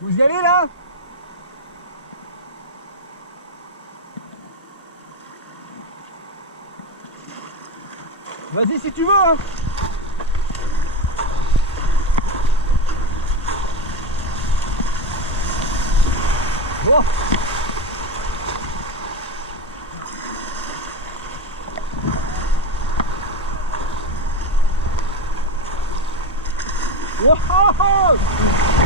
Vous y allez là? Vas-y si tu veux hein. Bon. Wow.